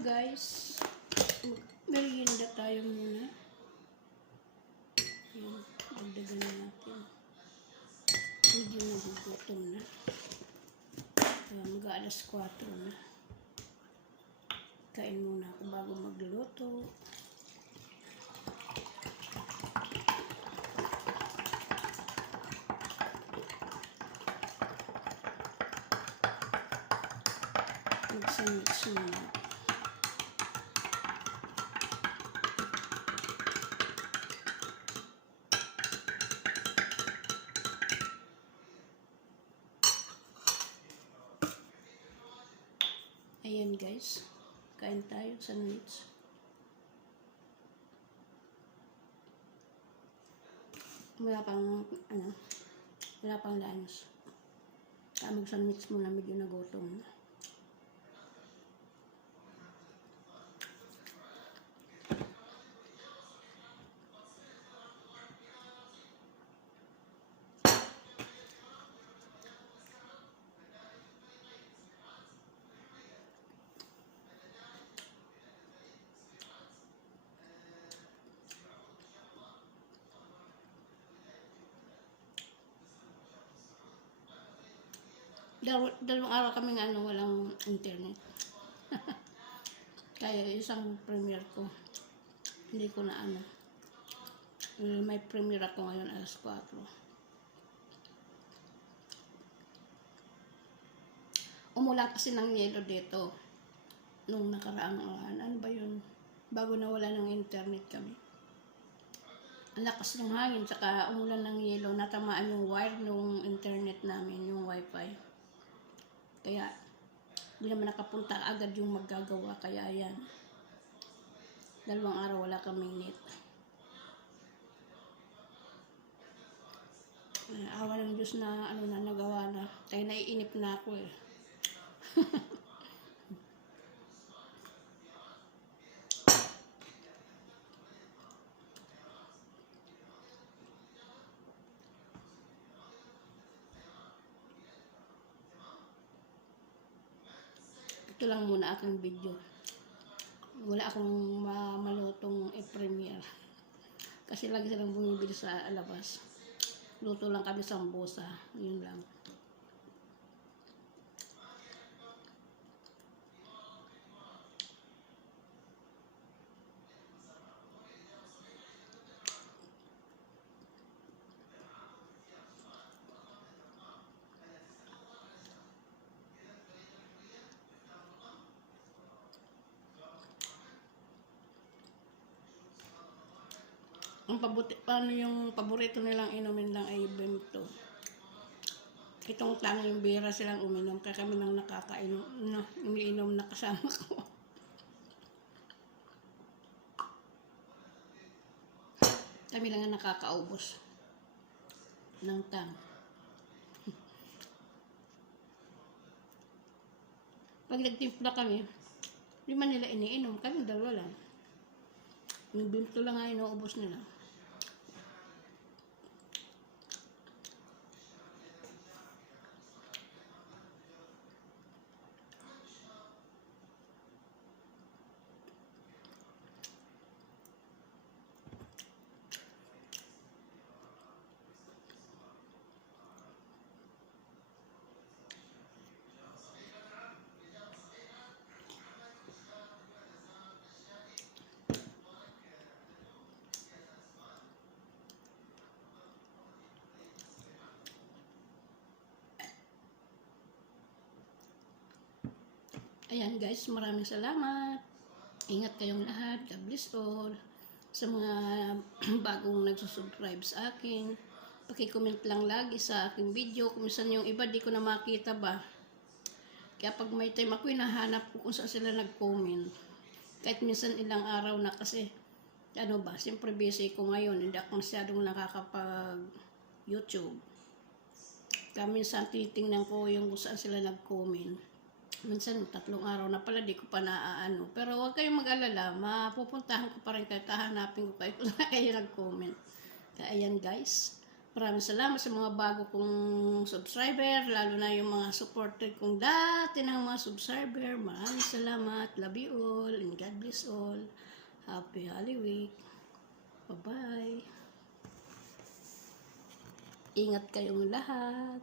guys, merienda tayo muna. Ayan, dagdagan na natin. Medyo nagugutom na. Mag-aalas 4 na. Kain muna ako bago magluto. Mag-sandwich muna. Ayan guys, kain tayo sandwich. Wala pang lunch. Mag-sandwich muna, medyo nagutom na. Dalawang araw kami walang internet. Kaya isang premiere ko, hindi ko na may premiere ako ngayon alas 4. Umulan kasi ng yelo dito nung nakaraang ano ba yun, bago nawala ng internet kami. Ang lakas ng hangin, saka umulan ng yelo, natamaan yung wire nung internet namin, yung wifi. Kaya, hindi naman nakapunta agad yung maggagawa. Kaya, ayan. 2 araw wala kaming net. Awa ng Diyos na nagawa na. Kaya naiinip na ako eh. Ito lang muna aking video. Wala akong malutong i-premiere. Kasi lagi silang bumibili sa labas. Luto lang kami sambosa. Yun lang. Paano yung paborito nilang inumin lang ay bento. Itong tanging bira silang uminom, kaya kami nang nakakainom, umiinom na kasama ko. Kami lang ang nakakaubos ng tang. Pag nagtimpla kami, 5 nila iniinom, kami 2 lang. Yung bento lang ay inuubos nila. Ayan guys, maraming salamat. Ingat kayong lahat. God bless all. Sa mga bagong nagsusubscribe sa akin, paki-comment lang lagi sa aking video. Kung minsan yung iba di ko na makita ba. Kaya pag may time ako, hinahanap ko kung saan sila nag-comment. Kahit minsan ilang araw na kasi, siyempre busy ko ngayon. Hindi ako masyadong nakakapag-YouTube. Kaya minsan titingnan ko yung kung saan sila nag-comment. Minsan 3 araw na pala di ko pa naaano. Pero huwag kayong mag-alala, mapupuntahan ko pa rin kayo, hahanapin ko kayo kung kayo nag-comment. Kaya ayan guys, Maraming salamat sa mga bago kong subscriber, lalo na yung mga supporter kong dati ng mga subscriber. Maraming salamat. Love you all and God bless all. Happy Holy Week. Bye-bye. Ingat kayong lahat.